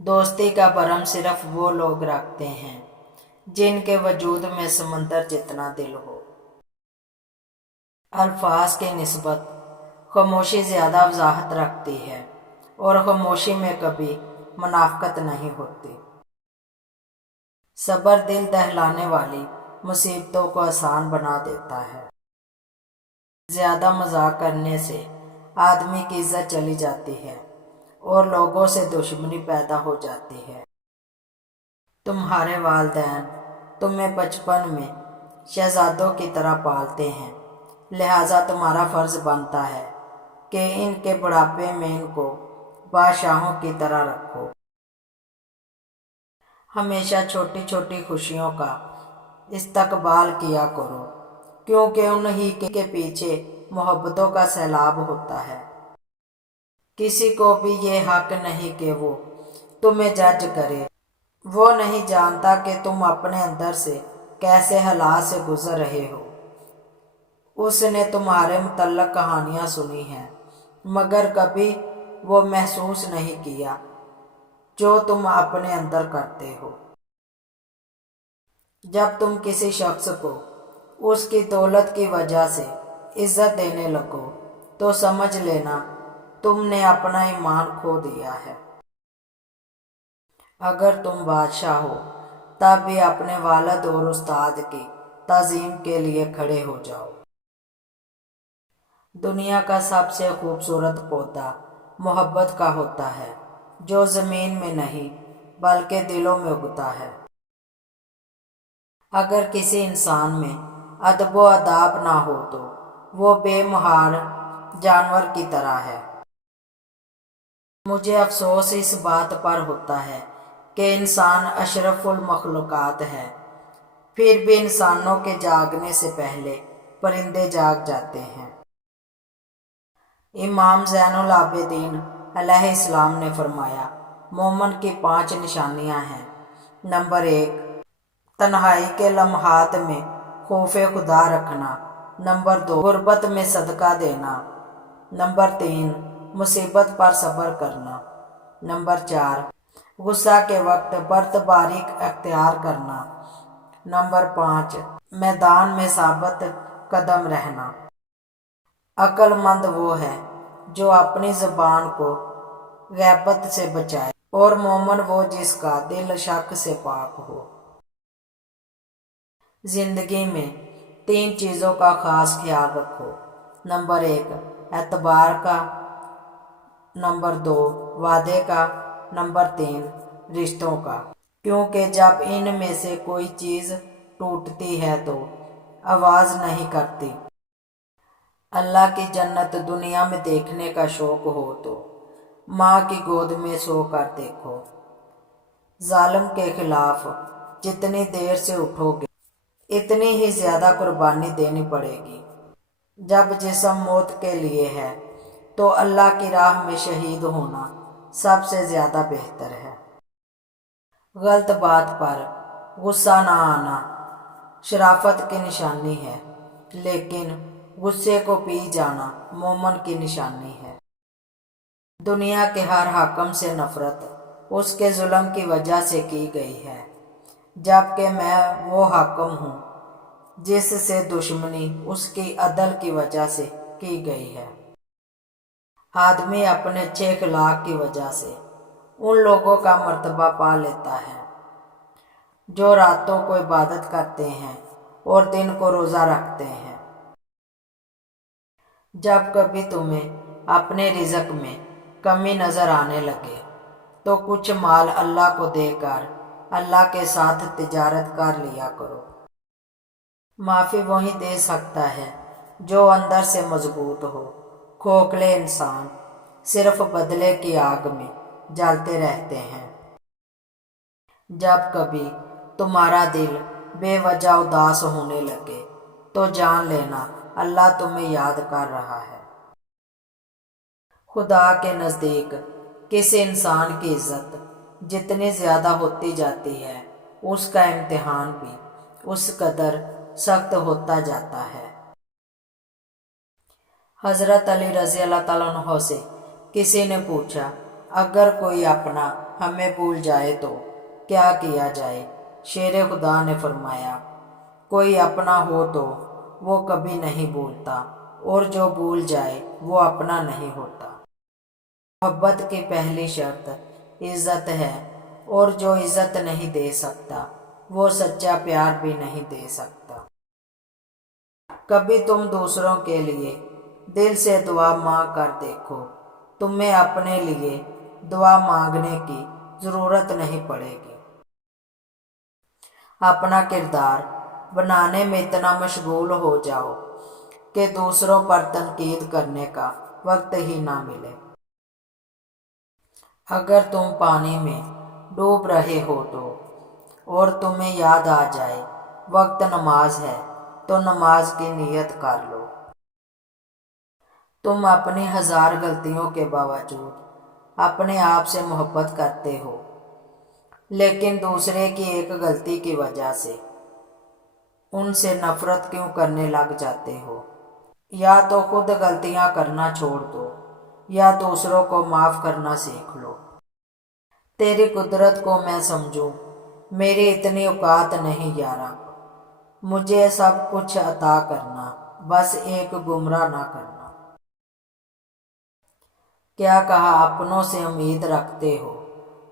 دوستی کا بھرم صرف وہ لوگ رکھتے ہیں جن کے وجود میں سمندر جتنا دل ہو۔ الفاظ کی نسبت خاموشی زیادہ وضاحت رکھتی ہے اور خاموشی میں کبھی منافقت نہیں ہوتی۔ صبر دل دہلانے والی مصیبتوں کو آسان بنا دیتا ہے۔ زیادہ مذاق کرنے سے آدمی کی عزت چلی جاتی ہے اور لوگوں سے دشمنی پیدا ہو جاتی ہے۔ تمہارے والدین تمہیں بچپن میں شہزادوں کی طرح پالتے ہیں، لہٰذا تمہارا فرض بنتا ہے کہ ان کے بڑھاپے میں ان کو بادشاہوں کی طرح رکھو۔ ہمیشہ چھوٹی چھوٹی خوشیوں کا استقبال کیا کرو، کیونکہ انہی کے پیچھے محبتوں کا سیلاب ہوتا ہے۔ کسی کو بھی یہ حق نہیں کہ وہ تمہیں جج کرے۔ وہ نہیں جانتا کہ تم اپنے اندر سے کیسے حالات سے گزر رہے ہو۔ اس نے تمہارے متعلق کہانیاں سنی ہیں، مگر کبھی وہ محسوس نہیں کیا جو تم اپنے اندر کرتے ہو۔ جب تم کسی شخص کو اس کی دولت کی وجہ سے عزت دینے لگو تو سمجھ لینا تم نے اپنا ایمان کھو دیا ہے۔ اگر تم بادشاہ ہو تب بھی اپنے والد اور استاد کی تعظیم کے لیے کھڑے ہو جاؤ۔ دنیا کا سب سے خوبصورت پودا محبت کا ہوتا ہے، جو زمین میں نہیں بلکہ دلوں میں اگتا ہے۔ اگر کسی انسان میں ادب و آداب نہ ہو تو وہ بے مہار جانور کی طرح ہے۔ مجھے افسوس اس بات پر ہوتا ہے کہ انسان اشرف المخلوقات ہے، پھر بھی انسانوں کے جاگنے سے پہلے پرندے جاگ جاتے ہیں۔ امام زین العابدین علیہ السلام نے فرمایا، مومن کی 5 نشانیاں ہیں۔ نمبر 1، تنہائی کے لمحات میں خوف خدا رکھنا۔ نمبر 2، غربت میں صدقہ دینا۔ نمبر 3، مصیبت پر صبر کرنا۔ نمبر 4، غصہ کے وقت برتباری اختیار کرنا۔ نمبر 5، میدان میں ثابت قدم رہنا۔ عقل مند وہ ہے جو اپنی زبان کو غیبت سے بچائے، اور مومن وہ جس کا دل شک سے پاک ہو۔ زندگی میں 3 چیزوں کا خاص خیال رکھو۔ نمبر 1، اعتبار کا۔ نمبر 2، وعدے کا۔ نمبر 3، رشتوں کا، کیونکہ جب ان میں سے کوئی چیز ٹوٹتی ہے تو آواز نہیں کرتی۔ اللہ کی جنت دنیا میں دیکھنے کا شوق ہو تو ماں کی گود میں سو کر دیکھو۔ ظالم کے خلاف جتنی دیر سے اٹھو گے اتنی ہی زیادہ قربانی دینی پڑے گی۔ جب جسم موت کے لیے ہے تو اللہ کی راہ میں شہید ہونا سب سے زیادہ بہتر ہے۔ غلط بات پر غصہ نہ آنا شرافت کی نشانی ہے، لیکن غصے کو پی جانا مومن کی نشانی ہے۔ دنیا کے ہر حاکم سے نفرت اس کے ظلم کی وجہ سے کی گئی ہے، جبکہ میں وہ حاکم ہوں جس سے دشمنی اس کی عدل کی وجہ سے کی گئی ہے۔ آدمی اپنے اچھے اخلاق کی وجہ سے ان لوگوں کا مرتبہ پا لیتا ہے جو راتوں کو عبادت کرتے ہیں اور دن کو روزہ رکھتے ہیں۔ جب کبھی تمہیں اپنے رزق میں کمی نظر آنے لگے تو کچھ مال اللہ کو دے کر اللہ کے ساتھ تجارت کر لیا کرو۔ معافی وہی دے سکتا ہے جو اندر سے مضبوط ہو۔ کھوکھلے انسان صرف بدلے کی آگ میں جلتے رہتے ہیں۔ جب کبھی تمہارا دل بے وجہ اداس ہونے لگے تو جان لینا اللہ تمہیں یاد کر رہا ہے۔ خدا کے نزدیک کسی انسان کی عزت جتنی زیادہ ہوتی جاتی ہے اس کا امتحان بھی اس قدر سخت ہوتا جاتا ہے۔ حضرت علی رضی اللہ تعالیٰ عنہ سے کسی نے پوچھا، اگر کوئی اپنا ہمیں بھول جائے تو کیا کیا جائے؟ شیر خدا نے فرمایا، کوئی اپنا ہو تو وہ کبھی نہیں بھولتا، اور جو بھول جائے وہ اپنا نہیں ہوتا۔ محبت کی پہلی شرط عزت ہے، اور جو عزت نہیں دے سکتا وہ سچا پیار بھی نہیں دے سکتا۔ کبھی تم دوسروں کے لیے دل سے دعا مانگ کر دیکھو، تمہیں اپنے لیے دعا مانگنے کی ضرورت نہیں پڑے گی۔ اپنا کردار بنانے میں اتنا مشغول ہو جاؤ کہ دوسروں پر تنقید کرنے کا وقت ہی نہ ملے۔ اگر تم پانی میں ڈوب رہے ہو تو اور تمہیں یاد آ جائے وقت نماز ہے تو نماز کی نیت کر لو۔ تم اپنی 1000 غلطیوں کے باوجود اپنے آپ سے محبت کرتے ہو، لیکن دوسرے کی ایک غلطی کی وجہ سے ان سے نفرت کیوں کرنے لگ جاتے ہو؟ یا تو خود غلطیاں کرنا چھوڑ دو یا دوسروں کو معاف کرنا سیکھ لو۔ تیری قدرت کو میں سمجھوں، میری اتنی اوقات نہیں یا رب، مجھے سب کچھ عطا کرنا، بس ایک گمراہ نہ کرنا۔ کیا کہا اپنوں سے امید رکھتے ہو؟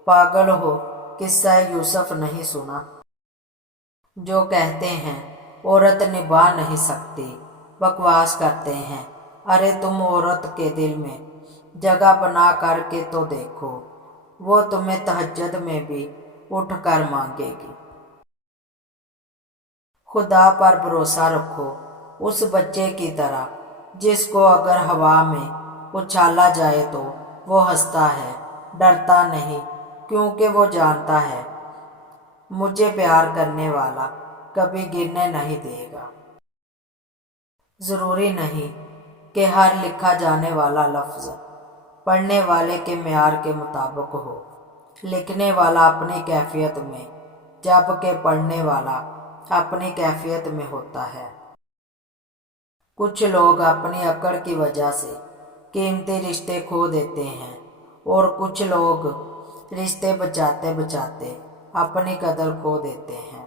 پاگل ہو، قصہ یوسف نہیں سنا؟ جو کہتے ہیں عورت نبھا نہیں سکتی، بکواس کرتے ہیں۔ ارے تم عورت کے دل میں جگہ بنا کر کے تو دیکھو، وہ تمہیں تہجد میں بھی اٹھ کر مانگے گی۔ خدا پر بھروسہ رکھو، اس بچے کی طرح جس کو اگر ہوا میں اچھالا جائے تو وہ ہنستا ہے، ڈرتا نہیں، کیونکہ وہ جانتا ہے مجھے پیار کرنے والا کبھی گرنے نہیں دے گا۔ ضروری نہیں کہ ہر لکھا جانے والا لفظ پڑھنے والے کے معیار کے مطابق ہو، لکھنے والا اپنی کیفیت میں جبکہ پڑھنے والا اپنی کیفیت میں ہوتا ہے۔ کچھ لوگ اپنی اکڑ کی وجہ سے قیمتی رشتے کھو دیتے ہیں، اور کچھ لوگ رشتے بچاتے بچاتے اپنی قدر کھو دیتے ہیں۔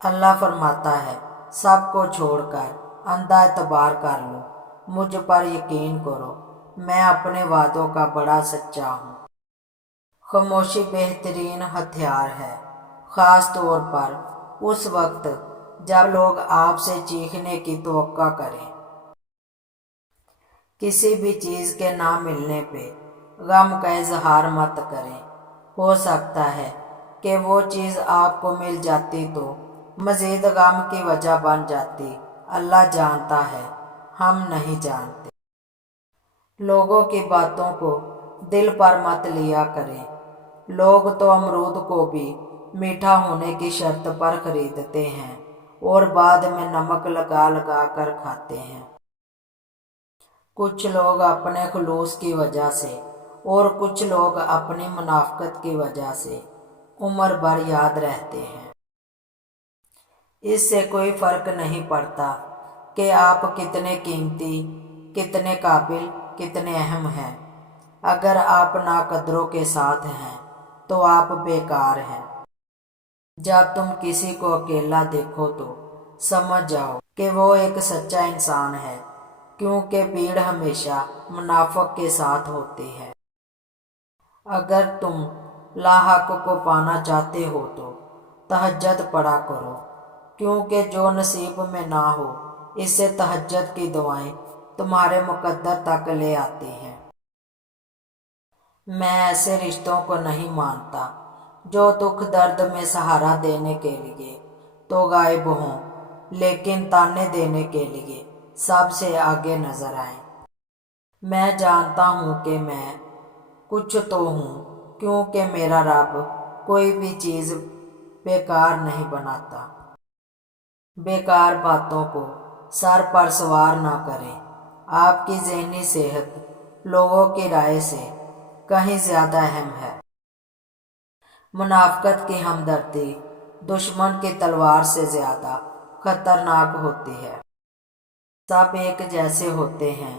اللہ فرماتا ہے، سب کو چھوڑ کر اندھا اعتبار کر لو، مجھ پر یقین کرو، میں اپنے وعدوں کا بڑا سچا ہوں۔ خاموشی بہترین ہتھیار ہے، خاص طور پر اس وقت جب لوگ آپ سے چیخنے کی توقع کریں۔ کسی بھی چیز کے نہ ملنے پہ غم کا اظہار مت کریں، ہو سکتا ہے کہ وہ چیز آپ کو مل جاتی تو مزید غم کی وجہ بن جاتی۔ اللہ جانتا ہے، ہم نہیں جانتے۔ لوگوں کی باتوں کو دل پر مت لیا کریں، لوگ تو امرود کو بھی میٹھا ہونے کی شرط پر خریدتے ہیں اور بعد میں نمک لگا لگا کر کھاتے ہیں۔ کچھ لوگ اپنے خلوص کی وجہ سے اور کچھ لوگ اپنی منافقت کی وجہ سے عمر بھر یاد رہتے ہیں۔ اس سے کوئی فرق نہیں پڑتا کہ آپ کتنے قیمتی، کتنے قابل، کتنے اہم ہیں۔ اگر آپ ناقدروں کے ساتھ ہیں تو آپ بیکار ہیں۔ جب تم کسی کو اکیلا دیکھو تو سمجھ جاؤ کہ وہ ایک سچا انسان ہے، کیونکہ بھیڑ ہمیشہ منافق کے ساتھ ہوتی ہے۔ اگر تم لاحق کو پانا چاہتے ہو تو تہجد پڑھا کرو، کیونکہ جو نصیب میں نہ ہو اسے تہجد کی دعائیں تمہارے مقدر تک لے آتی ہیں۔ میں ایسے رشتوں کو نہیں مانتا جو دکھ درد میں سہارا دینے کے لیے تو غائب ہوں، لیکن تانے دینے کے لیے سب سے آگے نظر آئیں۔ میں جانتا ہوں کہ میں کچھ تو ہوں، کیونکہ میرا رب کوئی بھی چیز بیکار نہیں بناتا۔ بیکار باتوں کو سر پر سوار نہ کریں۔ آپ کی ذہنی صحت لوگوں کی رائے سے کہیں زیادہ اہم ہے۔ منافقت کی ہمدردی دشمن کی تلوار سے زیادہ خطرناک ہوتی ہے۔ سب ایک جیسے ہوتے ہیں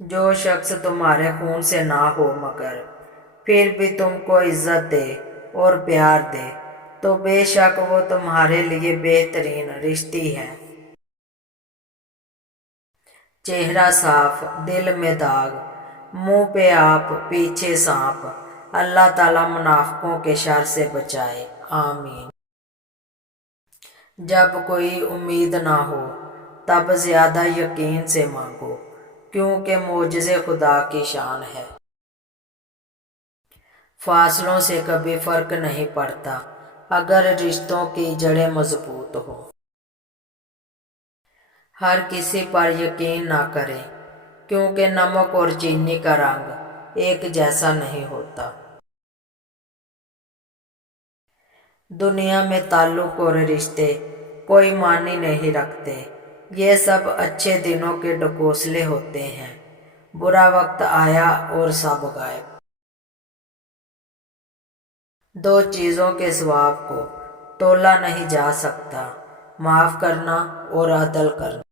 جو شخص تمہارے خون سے نہ ہو مگر پھر بھی تم کو عزت دے اور پیار دے تو بے شک وہ تمہارے لیے بہترین رشتی ہے۔ چہرہ صاف، دل میں داغ، منہ پہ آپ پیچھے سانپ، اللہ تعالیٰ منافقوں کے شر سے بچائے، آمین۔ جب کوئی امید نہ ہو تب زیادہ یقین سے مانگو، کیونکہ معجزے خدا کی شان ہے۔ فاصلوں سے کبھی فرق نہیں پڑتا اگر رشتوں کی جڑیں مضبوط ہوں۔ ہر کسی پر یقین نہ کریں، کیونکہ نمک اور چینی کا رنگ ایک جیسا نہیں ہوتا۔ دنیا میں تعلق اور رشتے کوئی معنی نہیں رکھتے، یہ سب اچھے دنوں کے ڈھکوسلے ہوتے ہیں، برا وقت آیا اور سب غائب۔ دو چیزوں کے ثواب کو تولا نہیں جا سکتا، معاف کرنا اور عدل کرنا۔